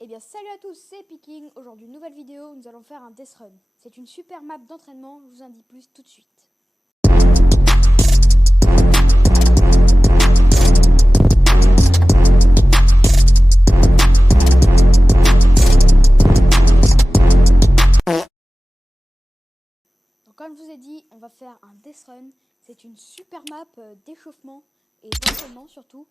Eh bien salut à tous, c'est Picking. Aujourd'hui nouvelle vidéo, nous allons faire un Death Run. C'est une super map d'entraînement, je vous en dis plus tout de suite. Donc comme je vous ai dit, on va faire un Death Run. C'est une super map d'échauffement et d'entraînement surtout.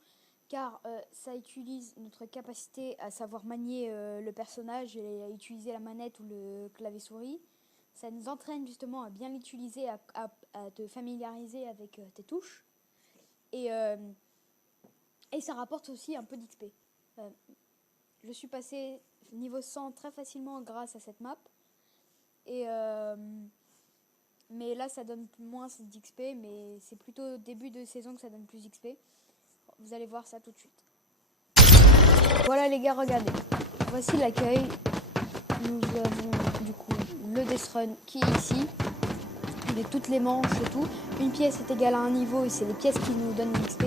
Car ça utilise notre capacité à savoir manier le personnage et à utiliser la manette ou le clavier souris. Ça nous entraîne justement à bien l'utiliser, à te familiariser avec tes touches. Et ça rapporte aussi un peu d'XP. Je suis passé niveau 100 très facilement grâce à cette map. Mais là ça donne moins d'XP, mais c'est plutôt au début de saison que ça donne plus d'XP. Vous allez voir ça tout de suite. Voilà les gars, regardez. Voici l'accueil. Nous avons du coup le Death Run qui est ici. Il est toutes les manches et tout. Une pièce est égale à un niveau et c'est les pièces qui nous donnent l'XP.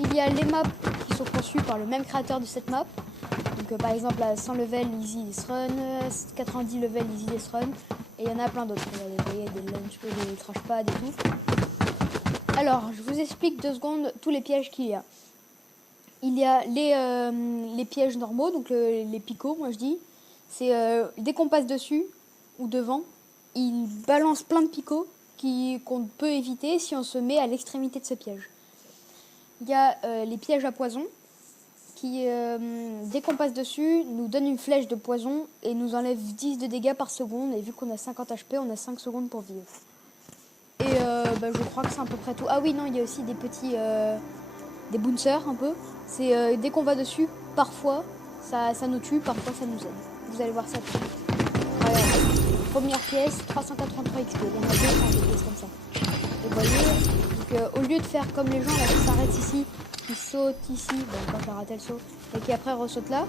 Il y a les maps qui sont conçues par le même créateur de cette map. Donc par exemple à 100 level Easy Death Run, 90 level Easy Death Run. Et il y en a plein d'autres. Vous voyez des lunch, des crash pads et tout. Alors, je vous explique 2 secondes tous les pièges qu'il y a. Il y a les pièges normaux, donc les picots, moi je dis. C'est dès qu'on passe dessus ou devant, il balance plein de picots qu'on peut éviter si on se met à l'extrémité de ce piège. Il y a les pièges à poison qui, dès qu'on passe dessus, nous donne une flèche de poison et nous enlève 10 de dégâts par seconde. Et vu qu'on a 50 HP, on a 5 secondes pour vivre. Et je crois que c'est à peu près tout. Ah oui, non, il y a aussi des petits... des bouncers un peu. C'est dès qu'on va dessus, parfois ça nous tue, parfois ça nous aide. Vous allez voir ça tout de suite. Voilà. Première pièce, 383 XP. Il y en a des pièces comme ça. Et vous voyez, donc, au lieu de faire comme les gens là qui s'arrêtent ici, qui sautent ici, bon quand j'ai raté le saut, et qui après ressautent là,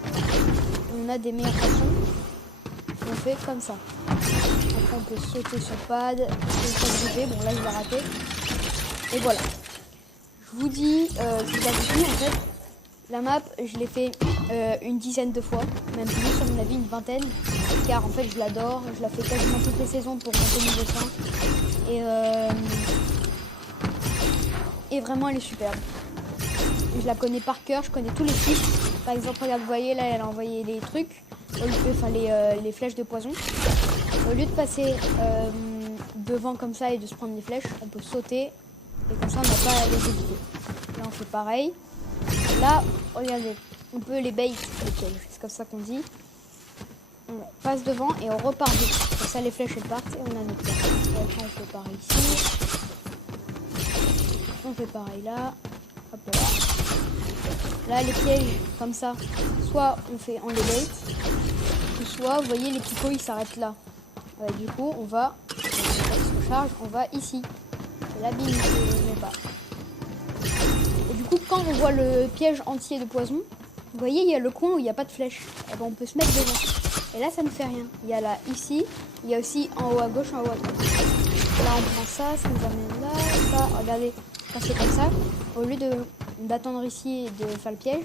on a des meilleures façons. On fait comme ça. Après on peut sauter sur pad, bouger. Bon là je l'ai raté. Et voilà. Je vous dis, je vous avais dit en fait, la map je l'ai fait une dizaine de fois, même plus à mon avis une vingtaine, car en fait je l'adore, je la fais quasiment toutes les saisons pour monter niveau 100, et vraiment elle est superbe. Je la connais par cœur, je connais tous les types. Par exemple, regarde, vous voyez là, elle a envoyé les trucs, les flèches de poison. Au lieu de passer devant comme ça et de se prendre les flèches, on peut sauter. Et comme ça, on n'a pas à les éviter. Là, on fait pareil. Là, regardez, on peut les bait, les pièges. C'est comme ça qu'on dit. On passe devant et on repart vite. Comme ça, les flèches elles partent et on a notre piège. Après, on fait pareil ici. On fait pareil là. Hop là. Là, les pièges, comme ça, soit on les bait, ou soit, vous voyez, les picots, ils s'arrêtent là. Du coup, on va ici. La bille, je ne pas. Et du coup, quand on voit le piège entier de poison, vous voyez, il y a le coin où il n'y a pas de flèche. Et ben, on peut se mettre devant. Et là, ça ne fait rien. Il y a là, ici. Il y a aussi en haut à gauche, en haut à droite. Là, on prend ça, ça nous amène là. Ça, regardez, quand c'est comme ça, au lieu d'attendre ici et de faire le piège,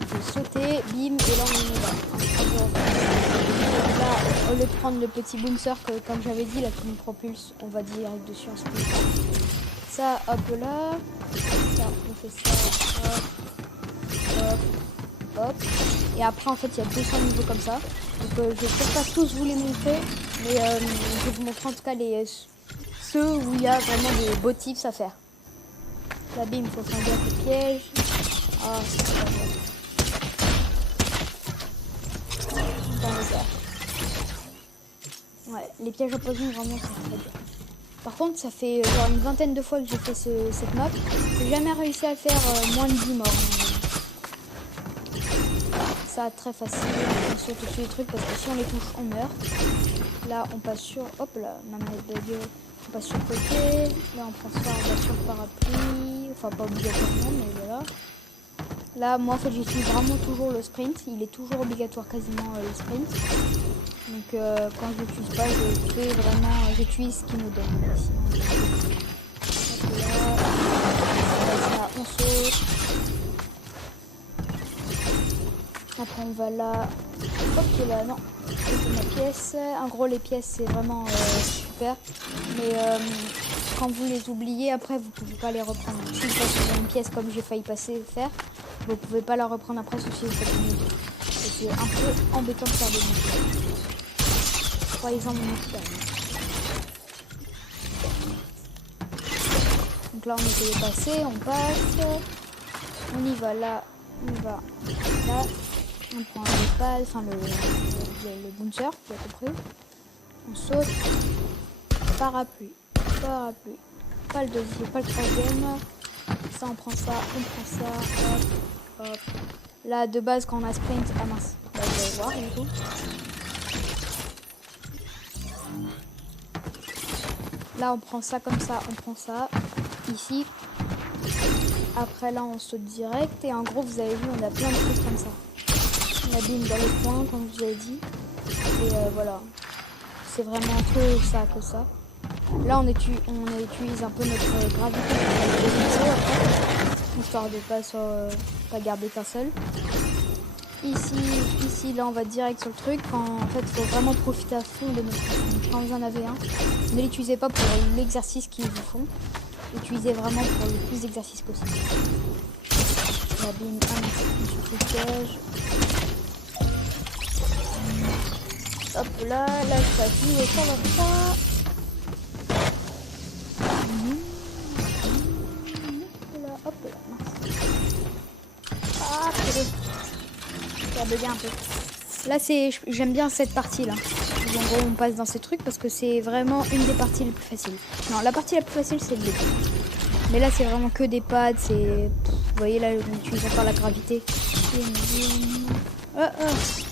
on peut sauter, bim, et là, on y va. Là, au lieu de prendre le petit bouncer que, comme j'avais dit, là qui nous propulse, on va direct dessus en sprint. Ça, hop là. Ça, on fait ça. Hop, hop, hop. Et après, en fait, il y a 200 niveaux comme ça. Donc, je vais peut-être pas tous vous les montrer, mais je vais vous montrer en tout cas ceux où il y a vraiment des beaux tips à faire. Là, bim, il faut faire bien le piège. Ah, c'est pas bon. Ouais, les pièges à poison, vraiment, c'est très bien. Par contre, ça fait genre une vingtaine de fois que j'ai fait cette map. J'ai jamais réussi à faire moins de 10 morts. Ça, très facile. On saute au-dessus des trucs parce que si on les touche, on meurt. Là, on passe sur... Hop là, ma manette de Dieu. On passe sur le côté. Là, on prend ça, on va sur le parapluie. Enfin, pas obligatoirement, mais voilà. Là, moi, en fait, j'utilise vraiment toujours le sprint. Il est toujours obligatoire quasiment le sprint. Donc, quand je l'utilise pas, j'utilise ce qu'il me donne. Ici. Hop là. Là, on saute. Après on va là. Hop là, non. C'est ma pièce. En gros les pièces c'est vraiment super. Mais quand vous les oubliez après vous pouvez pas les reprendre. Si vous passez une pièce comme j'ai failli faire, vous pouvez pas la reprendre après sauf si vous faites une autre. C'est un peu embêtant de faire des mots. Par exemple mon expérience. Donc là on essaie de passer, on passe. On y va là, on va là. On prend le pad, enfin le bouncer, vous avez compris. On saute. Parapluie. Pas le deuxième, pas le troisième. Ça on prend ça, hop, hop. Là de base quand on a sprint, ah mince, là, vous allez voir du coup. Là on prend ça comme ça, on prend ça ici. Après là on saute direct et en gros vous avez vu on a plein de trucs comme ça. On abîme dans le coin comme je vous ai dit. Et voilà. C'est vraiment que ça. Là on utilise un peu notre gravité histoire de pas garder qu'un seul. Ici là on va direct sur le truc. En fait il faut vraiment profiter à fond de notre truc. Quand vous en avez un, ne l'utilisez pas pour l'exercice qu'ils vous font. Utilisez vraiment pour le plus d'exercices possible. La bine, un piège. Hop là, je passe au 123. Hop là, mince. Ah, ça a bugué un peu. Là, j'aime bien cette partie-là. En gros, on passe dans ces trucs parce que c'est vraiment une des parties les plus faciles. Non, la partie la plus facile, c'est le début. Mais là, c'est vraiment que des pads. Vous voyez, là, on utilise encore la gravité.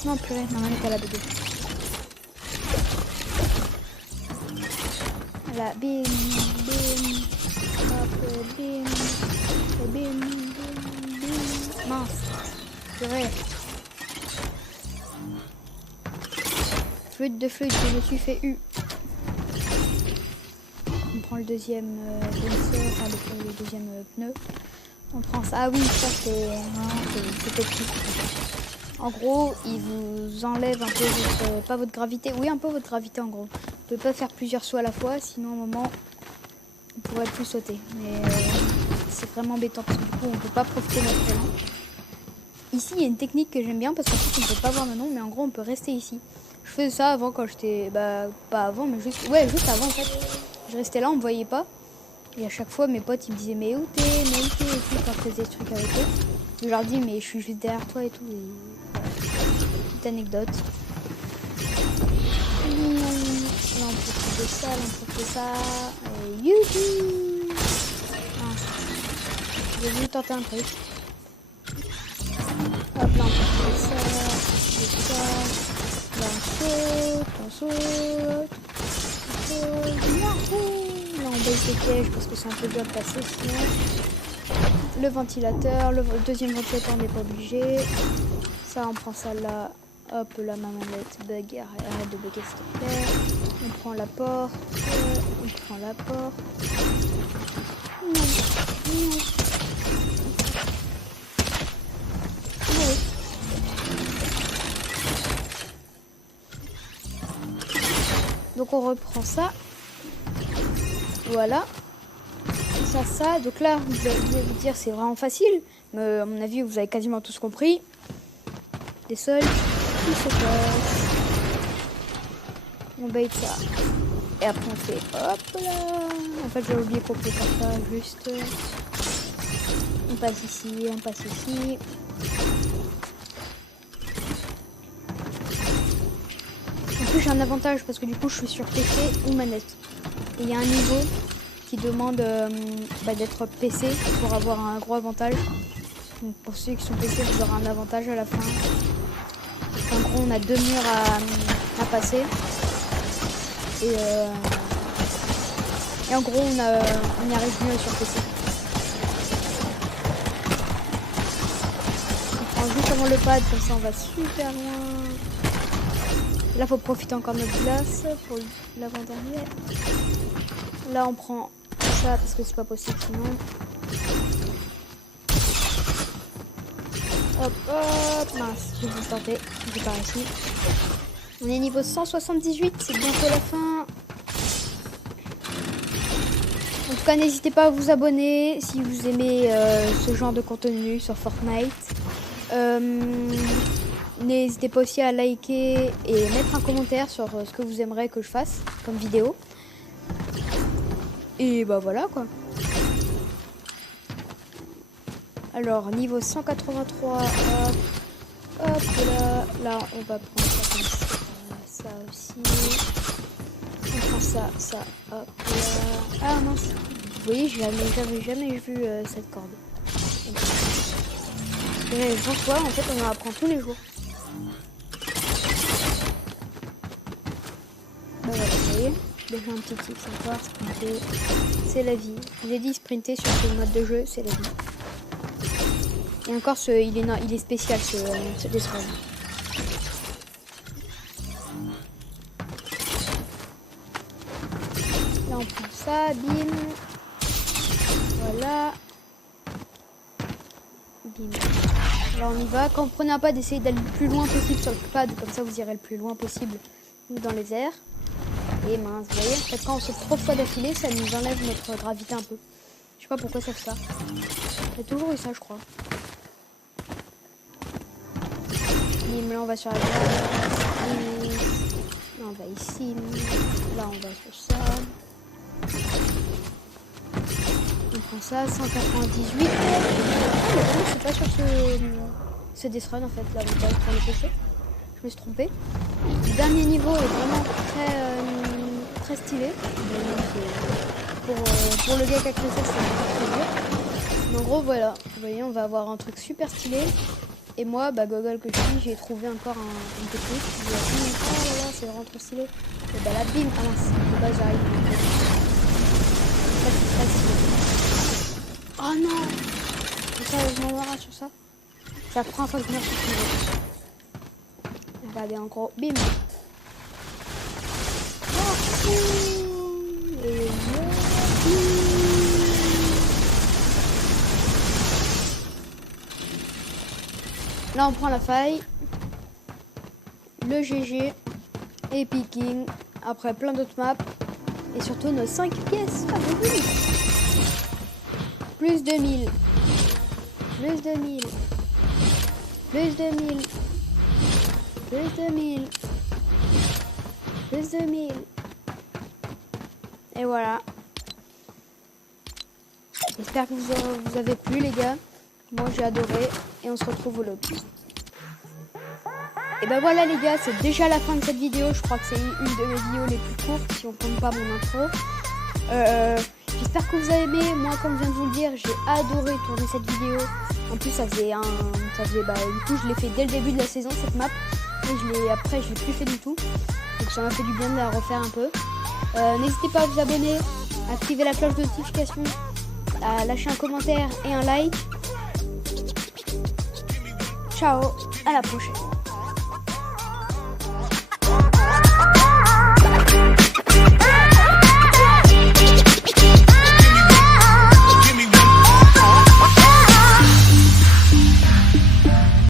Non, purée, non, on est pas là, bébé. Voilà, bim, hop, bim, mince, purée. Flûte, je me suis fait U. On prend le deuxième le deuxième pneu. On prend ça. Ah oui, ça c'est petit. En gros, il vous enlève un peu pas votre gravité. Oui, un peu votre gravité en gros. Vous pouvez pas faire plusieurs sauts à la fois, sinon à un moment, on pourrait plus sauter. Mais c'est vraiment embêtant parce que du coup, on peut pas profiter de notre élan. Ici, il y a une technique que j'aime bien parce qu'en fait, on peut pas voir le nom, mais en gros, on peut rester ici. Je faisais ça avant quand j'étais... pas avant, mais juste avant en fait. Je restais là, on me voyait pas. Et à chaque fois, mes potes, ils me disaient, mais où t'es et tout, quand je faisais ce truc avec eux. Je leur dis, mais je suis juste derrière toi et tout. Et... petite anecdote. Là, on peut faire ça, Et youhou! J'ai voulu tenter un truc. Hop, là, on peut faire ça. Là, on saute. Là, on baisse les pièges parce que c'est un peu dur de passer sinon. Le ventilateur, le deuxième ventilateur, on n'est pas obligé. Ça, on prend ça là. Hop, là, ma manette bug. Arrête de bugger, s'il te plaît. On prend la porte. Donc on reprend ça. Voilà. Ça. Donc là, vous allez vous dire c'est vraiment facile. Mais à mon avis, vous avez quasiment tous compris. Des sols qui se passent. On bait ça. Et après on fait hop là. En fait, j'ai oublié qu'on peut faire ça juste. On passe ici. En plus, j'ai un avantage parce que du coup, je suis sur PC ou manette. Et il y a un niveau qui demande d'être PC pour avoir un gros avantage. Donc pour ceux qui sont PC, vous aurez un avantage à la fin. En gros, on a 2 murs à passer. Et en gros, on y arrive mieux sur PC. On prend juste avant le pad, comme ça on va super loin. Là, faut profiter encore de notre glace pour l'avant-dernier. Là, on prend ça parce que c'est pas possible sinon. Hop, hop, mince, j'ai dû tenter, j'ai pas réussi. On est niveau 178, c'est bientôt la fin. En tout cas, n'hésitez pas à vous abonner si vous aimez ce genre de contenu sur Fortnite. N'hésitez pas aussi à liker et mettre un commentaire sur ce que vous aimeriez que je fasse comme vidéo. Et bah voilà quoi. Alors, niveau 183, hop, hop, là, on va prendre ça comme ça aussi. On prend ça, hop, là. Ah mince, vous voyez, j'avais jamais vu cette corde. Bonsoir, en fait, on en apprend tous les jours. Bah voilà, vous voyez, déjà un petit tip sympa, sprinter, c'est la vie. Je vous ai dit, sprinter sur ce mode de jeu, c'est la vie. Et encore, il est spécial ce dessin. Là, on prend ça, bim. Voilà. Bim. Là, on y va. Quand vous prenez un pad, essayez d'aller le plus loin possible sur le pad. Comme ça, vous irez le plus loin possible dans les airs. Et mince, vous voyez, en fait, quand on saute 3 fois d'affilée, ça nous enlève notre gravité un peu. Je sais pas pourquoi ça fait ça. Il y a toujours eu ça, je crois. Là on va sur la droite, là on va ici, là on va sur ça. On prend ça, 198. C'est pas sur ce Death Run en fait, l'avantage pour le PC. Je me suis trompée. Le dernier niveau est vraiment très stylé. Pour le gars qui a créé ça, c'est très dur. Mais en gros voilà, vous voyez on va avoir un truc super stylé. Et moi, bah gogol que je suis, j'ai trouvé encore une technique qui a dit oh là là, c'est vraiment trop stylé. Et bah la bim, ah mince, de base j'arrive. Ça c'est très stylé. Oh non! Sérieusement, on aura sur ça. C'est la première fois que je meurs sur ce niveau. Regardez en gros, bim! Et là on prend la faille, le GG, Epic King, après plein d'autres maps, et surtout nos 5 pièces favorites. Plus 2000, plus 2000, plus 2000, plus 2000, plus 2000. Et voilà. J'espère que vous avez plu les gars. Moi j'ai adoré et on se retrouve au lobby. Et ben voilà les gars, c'est déjà la fin de cette vidéo. Je crois que c'est une de mes vidéos les plus courtes si on compte pas mon intro. J'espère que vous avez aimé. Moi comme je viens de vous le dire, j'ai adoré tourner cette vidéo. En plus ça faisait du coup je l'ai fait dès le début de la saison cette map. Et après je l'ai plus fait du tout. Donc ça m'a fait du bien de la refaire un peu. N'hésitez pas à vous abonner, à activer la cloche de notification, à lâcher un commentaire et un like. Ciao, à la prochaine.